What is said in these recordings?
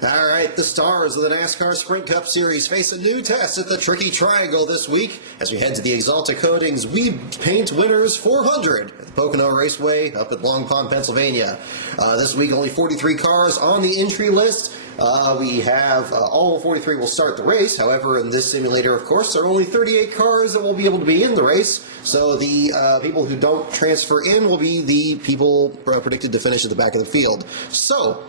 All right, the stars of the NASCAR Sprint Cup Series face a new test at the Tricky Triangle this week as we head to the Exalta Coatings We Paint Winners 400 at the Pocono Raceway up at Long Pond, Pennsylvania. This week, only 43 cars on the entry list. We have all 43 will start the race. However, in this simulator, of course, there are only 38 cars that will be able to be in the race. So the people who don't transfer in will be the people predicted to finish at the back of the field. So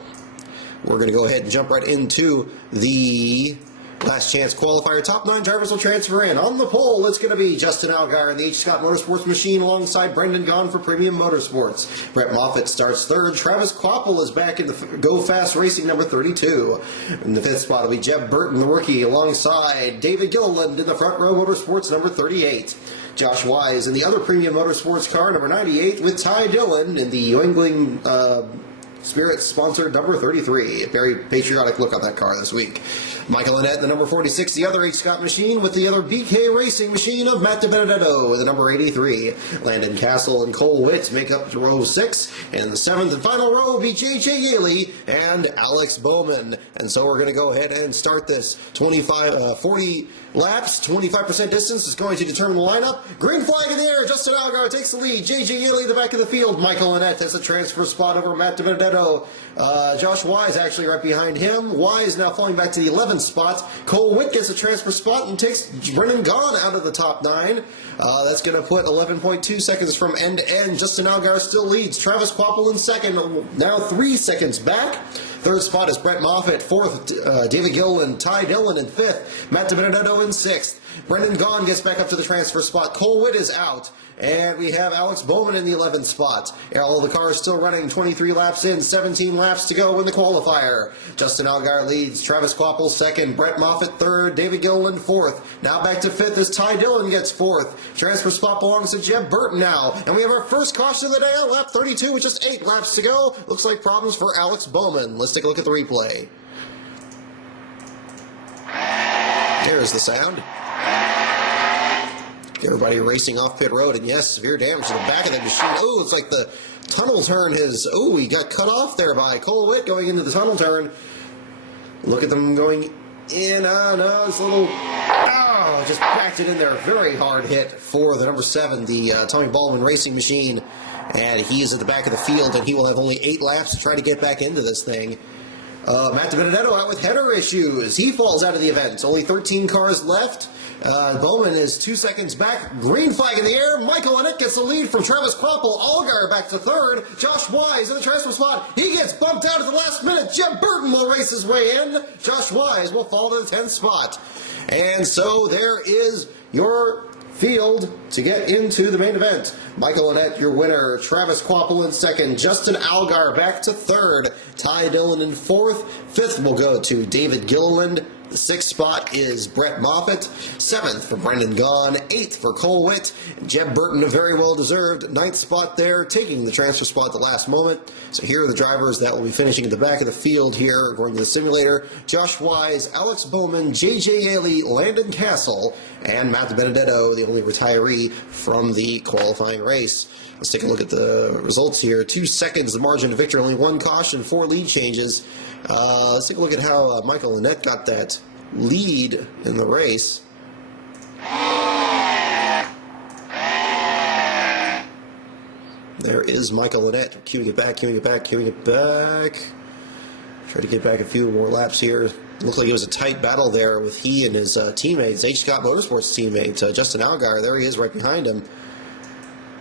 we're going to go ahead and jump right into the last chance qualifier. Top 9 drivers will transfer in. On the pole, it's going to be Justin Allgaier in the H. Scott Motorsports machine alongside Brendan Gaughan for Premium Motorsports. Brett Moffitt starts third. Travis Kvapil is back in the Go Fast Racing number 32. In the 5th spot will be Jeb Burton, the rookie, alongside David Gilliland in the Front Row Motorsports number 38. Josh Wise in the other Premium Motorsports car, number 98, with Ty Dillon in the New England Spirit sponsored number 33. A very patriotic look on that car this week. Michael Annett, the number 46, the other H. Scott machine, with the other BK Racing machine of Matt DiBenedetto, the number 83. Landon Castle and Cole Witt make up row 6. And the 7th and final row will be J.J. Yaley and Alex Bowman. And so we're going to go ahead and start this 40 laps, 25% distance is going to determine the lineup. Green flag in the air. Justin Allgaier takes the lead. J.J. Yaley in the back of the field. Michael Annett has a transfer spot over Matt DiBenedetto. Josh Wise actually right behind him. Wise now falling back to the 11th spot. Cole Witt gets a transfer spot and takes Brendan Gaughan out of the top 9. That's going to put 11.2 seconds from end to end. Justin Allgaier still leads. Travis Kvapil in second, now 3 seconds back. 3rd spot is Brett Moffitt. 4th, David Gilliland. Ty Dillon in 5th. Matt DiBenedetto in 6th. Brendan Gaughan gets back up to the transfer spot. Cole Witt is out. And we have Alex Bowman in the 11th spot. All the cars still running, 23 laps in, 17 laps to go in the qualifier. Justin Allgaier leads, Travis Kvapil 2nd, Brett Moffitt 3rd, David Gilliland 4th. Now back to 5th as Ty Dillon gets 4th. Transfer spot belongs to Jeb Burton now. And we have our first caution of the day on lap 32 with just 8 laps to go. Looks like problems for Alex Bowman. Let's take a look at the replay. There's the sound. Everybody racing off pit road, and yes, severe damage to the back of the machine. Oh, it's like the tunnel turn has, oh, he got cut off there by Cole Witt going into the tunnel turn. Look at them going in. No, it's a little, just packed it in there. Very hard hit for the number 7, the Tommy Baldwin Racing machine. And he is at the back of the field, and he will have only 8 laps to try to get back into this thing. Matt DiBenedetto out with header issues. He falls out of the event. Only 13 cars left. Bowman is 2 seconds back. Green flag in the air. Michael Annett gets the lead from Travis Kvapil. Allgaier back to 3rd. Josh Wise in the transfer spot. He gets bumped out at the last minute. Jeb Burton will race his way in. Josh Wise will fall to the 10th spot. And so there is your field to get into the main event. Michael Annett, your winner. Travis Kvapil in 2nd. Justin Allgaier back to 3rd. Ty Dillon in 4th. 5th will go to David Gilliland. The 6th spot is Brett Moffitt. 7th for Brendan Gaughan. 8th for Cole Witt. Jeb Burton, a very well-deserved 9th spot there, taking the transfer spot at the last moment. So here are the drivers that will be finishing at the back of the field here, according to the simulator. Josh Wise, Alex Bowman, J.J. Yaley, Landon Castle, and Matt DiBenedetto, the only retiree from the qualifying race. Let's take a look at the results here. 2 seconds, the margin of victory, only 1 caution, 4 lead changes. Let's take a look at how Michael Annett got that lead in the race. There is Michael Annett, queuing it back, queuing it back, queuing it back. Try to get back a few more laps here. Looked like it was a tight battle there with he and his teammates, H. Scott Motorsports teammate, Justin Allgaier. There he is right behind him.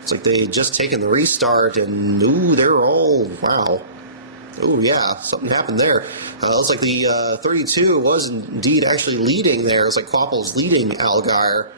It's like they just taken the restart, and ooh, they're all, wow. Oh, yeah, something happened there. Looks like the 32 was indeed actually leading there. It's like Kvapil's leading Allgaier.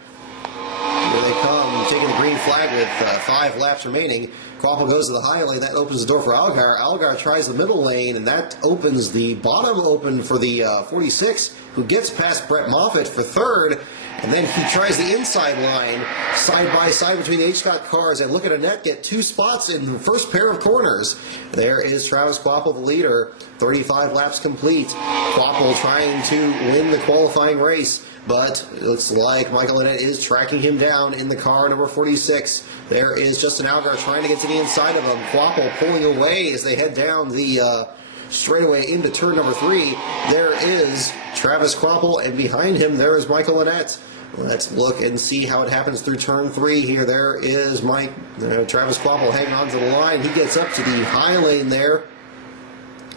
Here they come, taking the green flag with 5 laps remaining. Kvapil goes to the high lane. That opens the door for Allgaier. Allgaier tries the middle lane, and that opens the bottom open for the 46, who gets past Brett Moffitt for 3rd. And then he tries the inside line, side by side between the H. Scott cars, and look at Annett get 2 spots in the first pair of corners. There is Travis Kvapil, the leader, 35 laps complete. Kvapil trying to win the qualifying race, but it looks like Michael Annett is tracking him down in the car number 46. There is Justin Allgaier trying to get to the inside of him. Kvapil pulling away as they head down the straightaway into turn number 3. There is Travis Kvapil, and behind him there is Michael Annett. Let's look and see how it happens through turn 3 here. There is Travis Kvapil hanging on to the line. He gets up to the high lane there.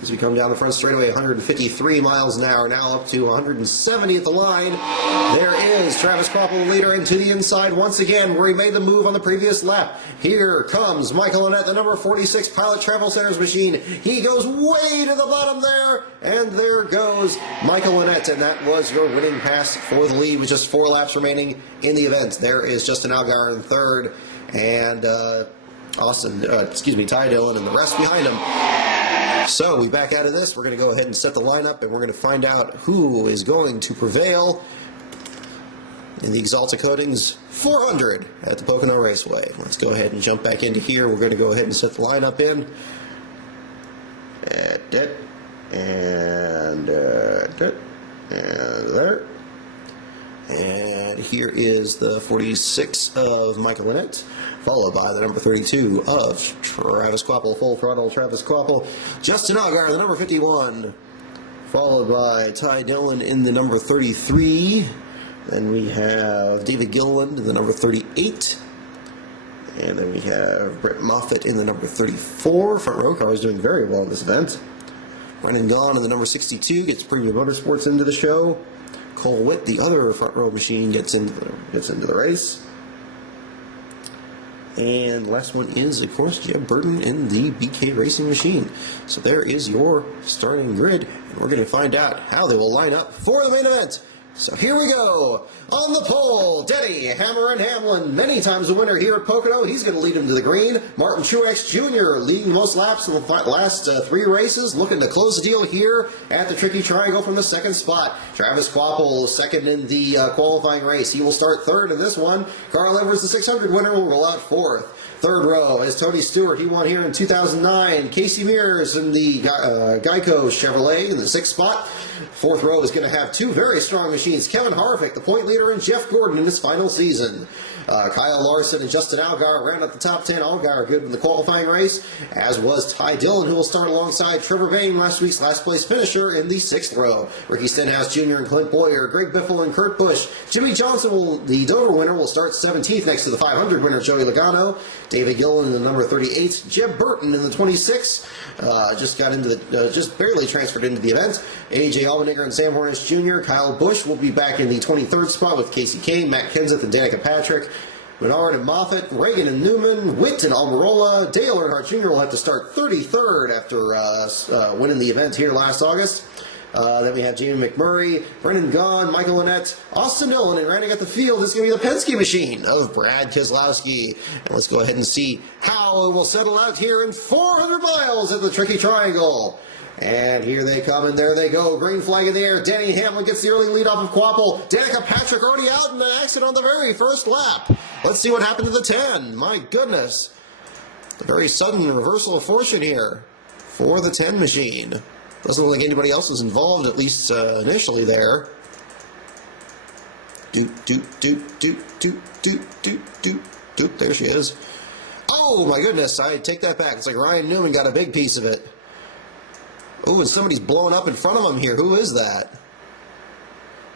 As we come down the front straightaway, 153 miles an hour, now up to 170 at the line. There is Travis Kvapil, the leader, into the inside once again, where he made the move on the previous lap. Here comes Michael Annett, the number 46 Pilot Travel Centers machine. He goes way to the bottom there, and there goes Michael Annett, and that was your winning pass for the lead with just 4 laps remaining in the event. There is Justin Allgaier in third, and Ty Dillon, and the rest behind him. So we back out of this. We're going to go ahead and set the lineup, and we're going to find out who is going to prevail in the Axalta Coatings 400 at the Pocono Raceway. Let's go ahead and jump back into here. We're going to go ahead and set the lineup in. And there. And here is the 46 of Michael Annett, followed by the number 32 of Travis Kvapil, full throttle Travis Kvapil. Justin Allgaier, the number 51, followed by Ty Dillon in the number 33. Then we have David Gilliland in the number 38. And then we have Brett Moffitt in the number 34. Front row car is doing very well in this event. Brennan Gaughan in the number 62 gets Premium Motorsports into the show. Cole Witt, the other front row machine, gets into the race. And last one is, of course, Jeb Burton in the BK Racing machine. So there is your starting grid, and we're going to find out how they will line up for the main event. So here we go. On the pole, Denny Hammer and Hamlin, many times a winner here at Pocono. He's going to lead him to the green. Martin Truex Jr. leading most laps in the last 3 races, looking to close the deal here at the Tricky Triangle from the second spot. Travis Kvapil second in the qualifying race. He will start third in this one. Carl Evers, the 600 winner, will roll out fourth. Third row is Tony Stewart. He won here in 2009. Casey Mears in the Geico Chevrolet in the 6th spot. Fourth row is going to have 2 very strong machines. Kevin Harvick, the point leader, and Jeff Gordon in his final season. Kyle Larson and Justin Allgaier round out the top 10. Allgaier good in the qualifying race, as was Ty Dillon, who will start alongside Trevor Bayne, last week's last place finisher, in the 6th row. Ricky Stenhouse Jr. and Clint Boyer, Greg Biffle and Kurt Busch. Jimmy Johnson, the Dover winner, will start 17th next to the 500 winner Joey Logano. David Gilliland in the number 38. Jeb Burton in the 26. Just barely transferred into the event. AJ Allmendinger and Sam Hornish Jr. Kyle Busch will be back in the 23rd spot with Casey Kane, Matt Kenseth, and Danica Patrick. Menard and Moffitt, Reagan and Newman, Witt and Almirola. Dale Earnhardt Jr. will have to start 33rd after winning the event here last August. Then we have Jamie McMurray, Brendan Gaughan, Michael Annett, Austin Dillon, and rounding out the field is going to be the Penske machine of Brad Keselowski. And let's go ahead and see how it will settle out here in 400 miles at the Tricky Triangle. And here they come, and there they go. Green flag in the air. Denny Hamlin gets the early lead off of Kvapil. Danica Patrick already out in an accident on the very first lap. Let's see what happened to the 10. My goodness. A very sudden reversal of fortune here for the 10 machine. Doesn't look like anybody else was involved, at least initially there. There she is. Oh, my goodness. I take that back. It's like Ryan Newman got a big piece of it. Oh, and somebody's blowing up in front of him here. Who is that?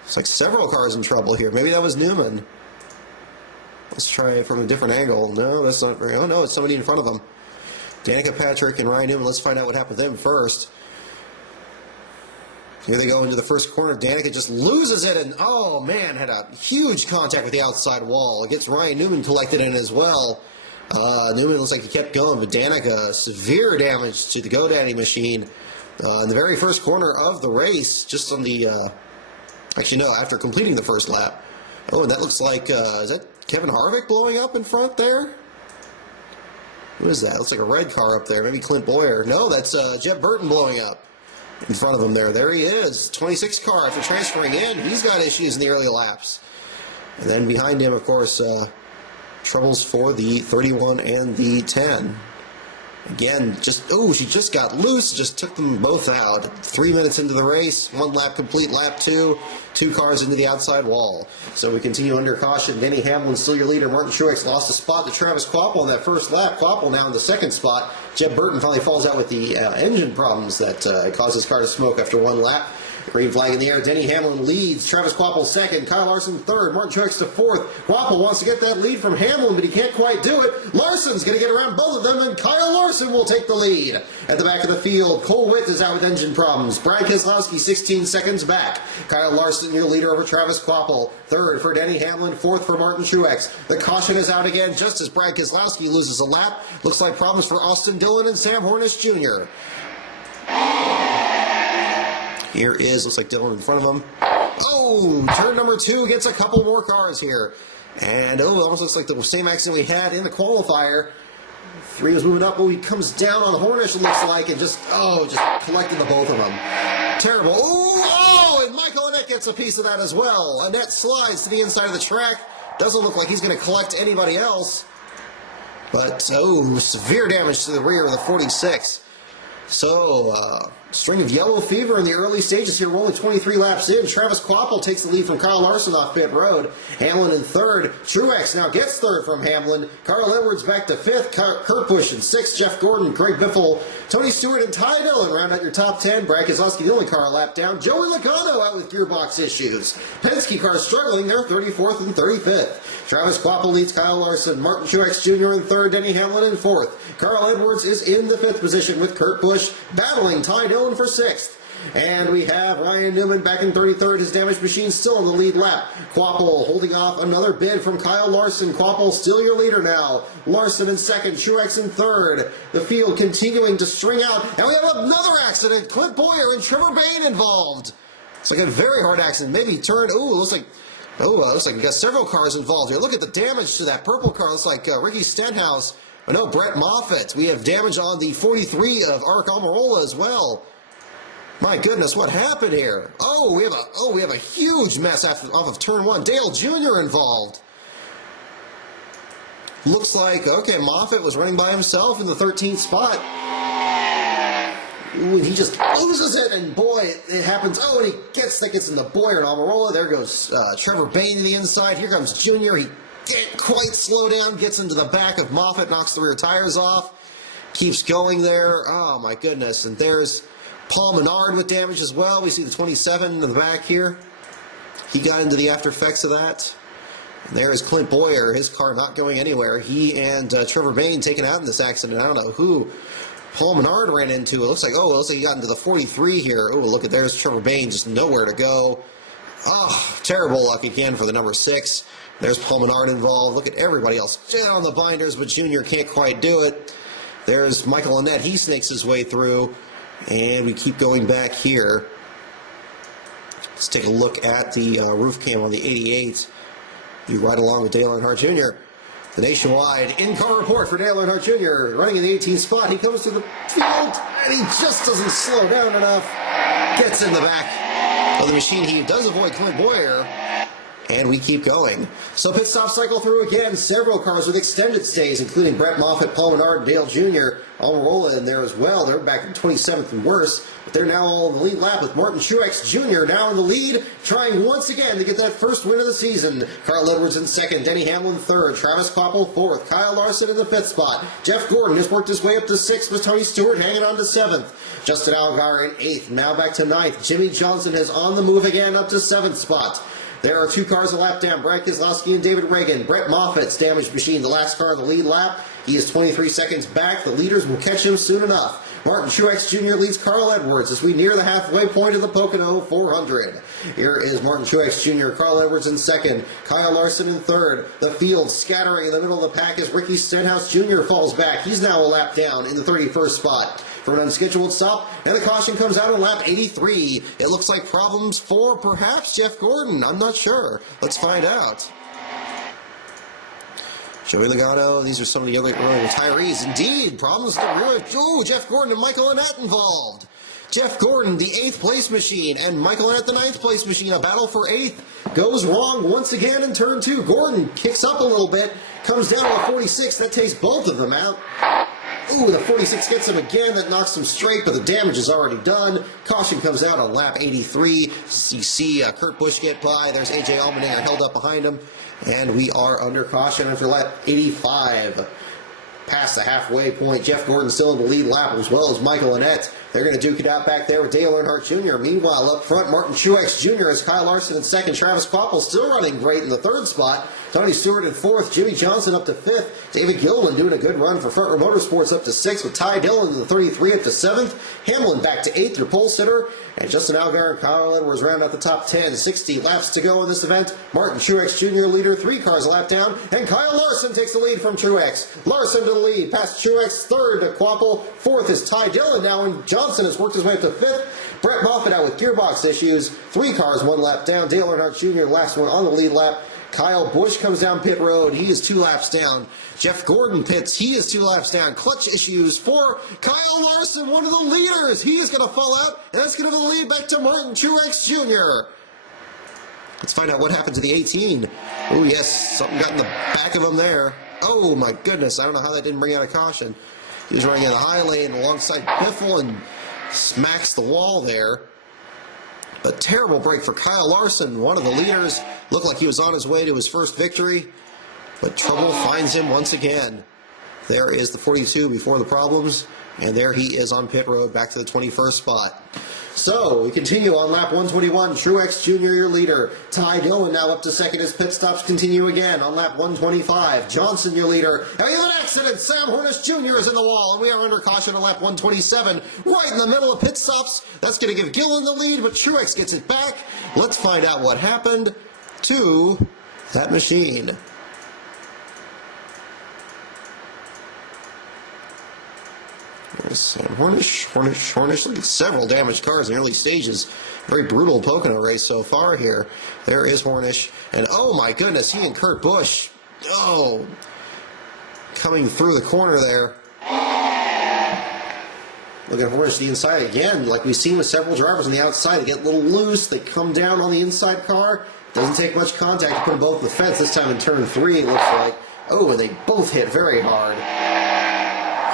It's like several cars in trouble here. Maybe that was Newman. Let's try it from a different angle. No, that's not very... Oh, no, it's somebody in front of him. Danica Patrick and Ryan Newman. Let's find out what happened to them first. Here they go into the first corner. Danica just loses it, and, oh, man, had a huge contact with the outside wall. It gets Ryan Newman collected in as well. Newman looks like he kept going, but Danica, severe damage to the GoDaddy machine. In the very first corner of the race, just on the, actually no, after completing the first lap. Oh, and that looks like, is that Kevin Harvick blowing up in front there? Who is that? Looks like a red car up there. Maybe Clint Boyer. No, that's Jeb Burton blowing up in front of him there. There he is. 26 car after transferring in. He's got issues in the early laps. And then behind him, of course, troubles for the 31 and the 10. Again, she just got loose, just took them both out. 3 minutes into the race, 1 lap complete, lap 2, 2 cars into the outside wall. So we continue under caution. Denny Hamlin still your leader. Martin Truex lost a spot to Travis Kvapil on that first lap. Kvapil now in the second spot. Jeb Burton finally falls out with the engine problems that caused his car to smoke after 1 lap. Green flag in the air. Denny Hamlin leads. Travis Kvapil second. Kyle Larson third. Martin Truex to fourth. Kvapil wants to get that lead from Hamlin, but he can't quite do it. Larson's going to get around both of them, and Kyle Larson will take the lead. At the back of the field, Cole Witt is out with engine problems. Brad Keselowski 16 seconds back. Kyle Larson, your leader over Travis Kvapil. Third for Denny Hamlin. Fourth for Martin Truex. The caution is out again just as Brad Keselowski loses a lap. Looks like problems for Austin Dillon and Sam Hornish Jr. Here is, looks like Dillon in front of him. Oh, turn number 2 gets a couple more cars here. And, it almost looks like the same accident we had in the qualifier. 3 was moving up, he comes down on Hornish, it looks like, and just collected the both of them. Terrible. And Michael Annett gets a piece of that as well. Annett slides to the inside of the track. Doesn't look like he's going to collect anybody else. But, severe damage to the rear of the 46. So, string of yellow fever in the early stages here. We're only 23 laps in. Travis Kvapil takes the lead from Kyle Larson off pit road. Hamlin in third. Truex now gets third from Hamlin. Carl Edwards back to fifth. Kurt Busch in sixth. Jeff Gordon, Greg Biffle, Tony Stewart, and Ty Dillon round out your top 10. Brad Keselowski, the only car a lap down. Joey Logano out with gearbox issues. Penske cars struggling. They're 34th and 35th. Travis Kvapil leads Kyle Larson. Martin Truex Jr. in third. Denny Hamlin in fourth. Carl Edwards is in the fifth position with Kurt Busch battling Ty Dillon for sixth. And we have Ryan Newman back in 33rd. His damaged machine still in the lead lap. Kvapil holding off another bid from Kyle Larson. Kvapil still your leader now. Larson in second. Truex in third. The field continuing to string out. And we have another accident. Clint Bowyer and Trevor Bayne involved. It's like a very hard accident. Maybe turned. Looks like we got several cars involved here. Look at the damage to that purple car. Looks like Ricky Stenhouse. Brett Moffitt. We have damage on the 43 of Aric Almirola as well. My goodness, what happened here? We have a huge mess off of turn 1. Dale Jr. involved. Looks like, Moffitt was running by himself in the 13th spot. And he just loses it, and boy, it happens. And he gets in the Bowyer and Almirola. There goes Trevor Bayne to the inside. Here comes Jr. He can't quite slow down, gets into the back of Moffitt, knocks the rear tires off, keeps going there. Oh my goodness. And there's Paul Menard with damage as well. We see the 27 in the back here. He got into the after effects of that. And there is Clint Bowyer, his car not going anywhere. He and Trevor Bayne taken out in this accident. I don't know who Paul Menard ran into. It looks like he got into the 43 here. There's Trevor Bayne, just nowhere to go. Terrible luck again for the number 6. There's Paul Menard involved. Look at everybody else down on the binders, but Junior can't quite do it. There's Michael Annett. He snakes his way through. And we keep going back here. Let's take a look at the roof cam on the 88. You ride along with Dale Earnhardt Jr. The nationwide in-car report for Dale Earnhardt Jr. running in the 18th spot. He comes to the field, and he just doesn't slow down enough. Gets in the back of the machine. He does avoid Clint Bowyer. And we keep going. So pit stop cycle through again. Several cars with extended stays, including Brett Moffitt, Paul Menard, Dale Jr., Almirola in there as well. They're back in 27th and worse. But they're now all in the lead lap with Martin Truex Jr. now in the lead, trying once again to get that first win of the season. Carl Edwards in second, Denny Hamlin third, Travis Kvapil fourth, Kyle Larson in the fifth spot. Jeff Gordon has worked his way up to sixth with Tony Stewart hanging on to seventh. Justin Allgaier in eighth, now back to ninth. Jimmy Johnson is on the move again up to seventh spot. There are 2 cars a lap down, Brad Keselowski and David Reagan. Brett Moffitt's damaged machine, the last car in the lead lap. He is 23 seconds back. The leaders will catch him soon enough. Martin Truex Jr. leads Carl Edwards as we near the halfway point of the Pocono 400. Here is Martin Truex Jr., Carl Edwards in second, Kyle Larson in third. The field scattering in the middle of the pack as Ricky Stenhouse Jr. falls back. He's now a lap down in the 31st spot for an unscheduled stop, and the caution comes out on lap 83. It looks like problems for perhaps Jeff Gordon. I'm not sure. Let's find out. Joey Logano, these are some of the other early retirees. Indeed, problems to the rear. Jeff Gordon and Michael Annett involved. Jeff Gordon, the 8th place machine, and Michael Annett, the 9th place machine. A battle for 8th goes wrong once again in turn 2. Gordon kicks up a little bit, comes down to a 46. That takes both of them out. Ooh, the 46 gets him again. That knocks him straight, but the damage is already done. Caution comes out on lap 83. You see Kurt Busch get by. There's A.J. Allmendinger held up behind him. And we are under caution after lap 85. Past the halfway point, Jeff Gordon still in the lead lap, as well as Michael Annett. They're going to duke it out back there with Dale Earnhardt Jr. Meanwhile, up front, Martin Truex Jr. has Kyle Larson in second. Travis Kvapil still running great in the third spot. Tony Stewart in fourth. Jimmy Johnson up to fifth. David Gilliland doing a good run for Front Row Motorsports up to sixth, with Ty Dillon in the 33 up to seventh. Hamlin back to eighth, your pole sitter. And Justin Allgaier and Kyle Edwards round out the top 10. 60 laps to go in this event. Martin Truex Jr. leader, 3 cars a lap down. And Kyle Larson takes the lead from Truex. Larson to the lead, past Truex, third to Kvapil. Fourth is Ty Dillon now, and Johnson has worked his way up to fifth. Brett Moffitt out with gearbox issues. 3 cars, 1 lap down. Dale Earnhardt Jr. last one on the lead lap. Kyle Busch comes down pit road. He is 2 laps down. Jeff Gordon pits. He is 2 laps down. Clutch issues for Kyle Larson, one of the leaders. He is going to fall out, and that's going to lead back to Martin Truex Jr. Let's find out what happened to the 18. Oh, yes, something got in the back of him there. Oh, my goodness. I don't know how that didn't bring out a caution. He was running in the high lane alongside Biffle and smacks the wall there. A terrible break for Kyle Larson, one of the leaders. Looked like he was on his way to his first victory, but trouble finds him once again. There is the 42 before the problems, and there he is on pit road back to the 21st spot. So, we continue on lap 121. Truex Jr., your leader. Ty Dillon now up to second as pit stops continue again on lap 125. Johnson, your leader. And we have an accident. Sam Hornish Jr. is in the wall, and we are under caution on lap 127. Right in the middle of pit stops. That's going to give Gillen the lead, but Truex gets it back. Let's find out what happened to that machine. There's Sam Hornish. Look at several damaged cars in the early stages. Very brutal Pocono race so far here. There is Hornish. And oh my goodness, he and Kurt Busch. Oh, coming through the corner there. Look at Hornish the inside again. Like we've seen with several drivers on the outside. They get a little loose. They come down on the inside car. Doesn't take much contact to put them both in the fence. This time in turn 3, it looks like. Oh, and they both hit very hard.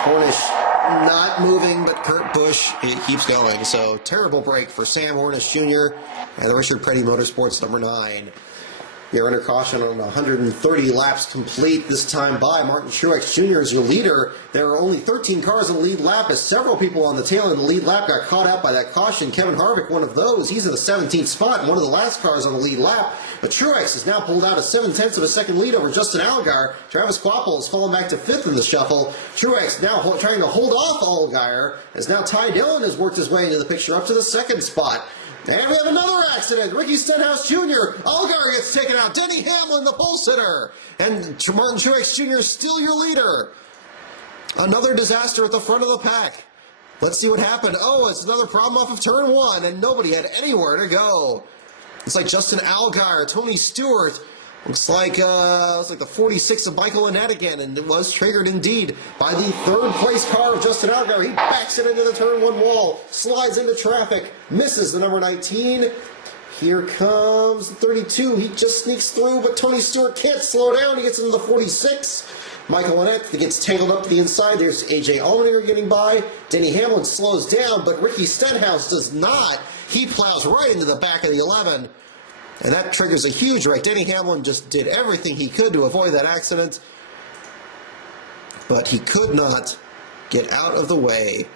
Hornish not moving, but Kurt Busch, it keeps going. So, terrible break for Sam Hornish Jr. and the Richard Petty Motorsports number 9. You're under caution on 130 laps complete, this time by Martin Truex Jr. as your leader. There are only 13 cars in the lead lap, as several people on the tail end of the lead lap got caught out by that caution. Kevin Harvick, one of those. He's in the 17th spot, and one of the last cars on the lead lap. But Truex has now pulled out a 7/10 of a second lead over Justin Allgaier. Travis Kvapil has fallen back to 5th in the shuffle. Truex now trying to hold off Allgaier, as now Ty Dillon has worked his way into the picture up to the 2nd spot. And we have another accident. Ricky Stenhouse Jr. Allgaier gets taken out. Denny Hamlin, the pole sitter. And Martin Truex Jr. is still your leader. Another disaster at the front of the pack. Let's see what happened. Oh, it's another problem off of turn 1, and nobody had anywhere to go. It's like Justin Allgaier, Tony Stewart. Looks like the 46 of Michael Annett again, and it was triggered indeed by the 3rd place car of Justin Allgaier. He backs it into the turn 1 wall, slides into traffic, misses the number 19. Here comes the 32. He just sneaks through, but Tony Stewart can't slow down. He gets into the 46. Michael Annett gets tangled up to the inside. There's A.J. Allmendinger getting by. Denny Hamlin slows down, but Ricky Stenhouse does not. He plows right into the back of the 11. And that triggers a huge wreck. Denny Hamlin just did everything he could to avoid that accident, but he could not get out of the way.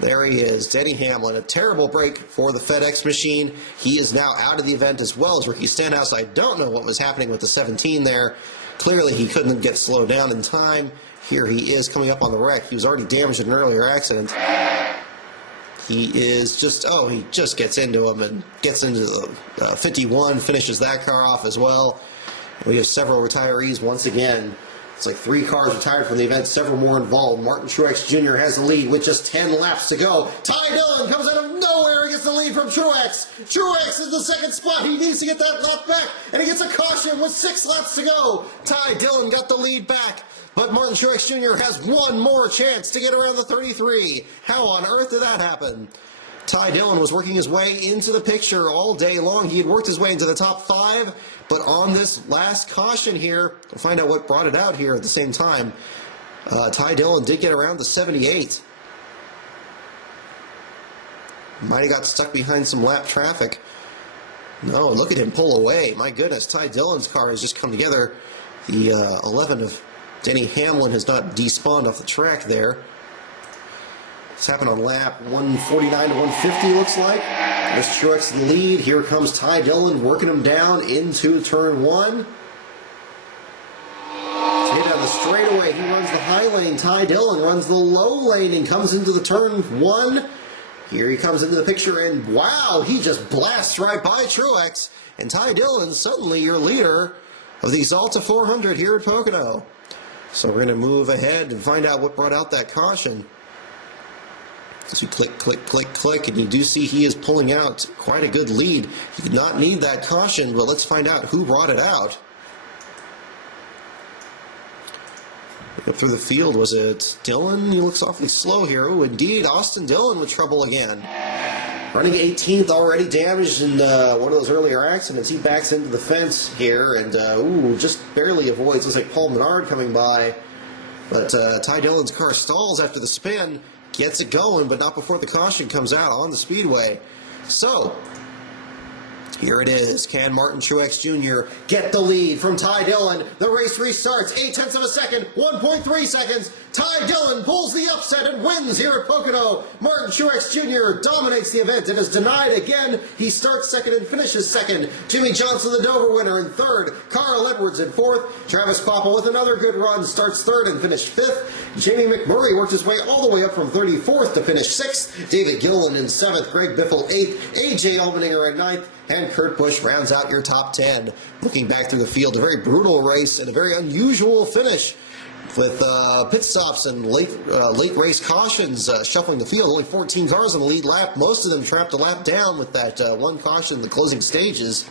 There he is, Denny Hamlin. A terrible break for the FedEx machine. He is now out of the event, as well as Ricky Stenhouse. I don't know what was happening with the 17 there. Clearly he couldn't get slowed down in time. Here he is coming up on the wreck. He was already damaged in an earlier accident. He is just, he just gets into him and gets into the 51, finishes that car off as well. We have several retirees once again. It's like 3 cars retired from the event, several more involved. Martin Truex Jr. has the lead with just 10 laps to go. Ty Dillon comes out of nowhere and gets the lead from Truex. Truex is the 2nd spot. He needs to get that lap back, and he gets a caution with 6 laps to go. Ty Dillon got the lead back. But Martin Truex Jr. has one more chance to get around the 33. How on earth did that happen? Ty Dillon was working his way into the picture all day long. He had worked his way into the top 5, but on this last caution here, we'll find out what brought it out here at the same time. Ty Dillon did get around the 78. Might have got stuck behind some lap traffic. No, look at him pull away. My goodness, Ty Dillon's car has just come together. The 11 of Denny Hamlin has not despawned off the track there. It's happened on lap 149 to 150, looks like. There's Truex in the lead. Here comes Ty Dillon working him down into turn 1. Straight down the straightaway, he runs the high lane. Ty Dillon runs the low lane and comes into the turn 1. Here he comes into the picture, and wow, he just blasts right by Truex. And Ty Dillon, suddenly your leader of the Exalta 400 here at Pocono. So we're going to move ahead and find out what brought out that caution. As you click, click, click, click, and you do see he is pulling out quite a good lead. He did not need that caution, but let's find out who brought it out. Up through the field, was it Dillon? He looks awfully slow here. Oh, indeed, Austin Dillon with trouble again. Running 18th, already damaged in one of those earlier accidents. He backs into the fence here and just barely avoids. Looks like Paul Menard coming by. But Ty Dillon's car stalls after the spin. Gets it going, but not before the caution comes out on the speedway. So, here it is. Can Martin Truex Jr. get the lead from Ty Dillon? The race restarts. 0.8 of a second. 1.3 seconds. Ty Dillon pulls the upset and wins here at Pocono. Martin Truex Jr. dominates the event and is denied again. He starts second and finishes second. Jimmy Johnson, the Dover winner, in third. Carl Edwards in fourth. Travis Popple with another good run starts third and finished fifth. Jamie McMurray worked his way all the way up from 34th to finish sixth. David Gilliland in seventh. Greg Biffle eighth. A.J. Allmendinger at ninth. And Kurt Busch rounds out your top 10. Looking back through the field, a very brutal race and a very unusual finish with pit stops and late race cautions shuffling the field. Only 14 cars on the lead lap. Most of them trapped a lap down with that one caution in the closing stages.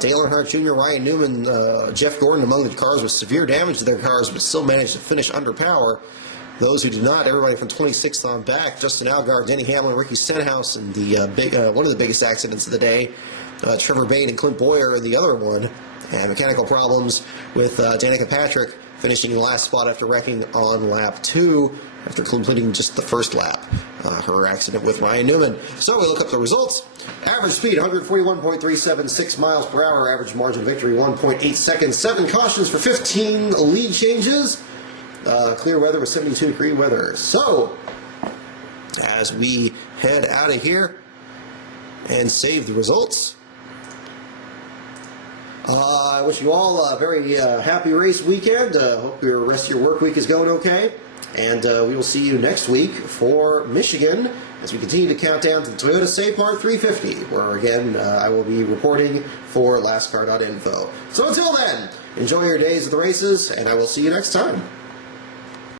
Dale Earnhardt Jr., Ryan Newman, Jeff Gordon among the cars with severe damage to their cars, but still managed to finish under power. Those who did not, everybody from 26th on back, Justin Allgaier, Denny Hamlin, Ricky Stenhouse, and the one of the biggest accidents of the day, Trevor Bate and Clint Boyer, the other one, and mechanical problems with Danica Patrick finishing in the last spot after wrecking on lap 2 after completing just the first lap. Her accident with Ryan Newman. So we look up the results. Average speed 141.376 miles per hour. Average margin of victory 1.8 seconds. 7 cautions for 15 lead changes. Clear weather with 72-degree weather. So, as we head out of here and save the results, I wish you all a very happy race weekend. Hope your rest of your work week is going okay. And we will see you next week for Michigan as we continue to count down to the Toyota Sapar 350, where again I will be reporting for LASTCAR.info. So until then, enjoy your days at the races, and I will see you next time.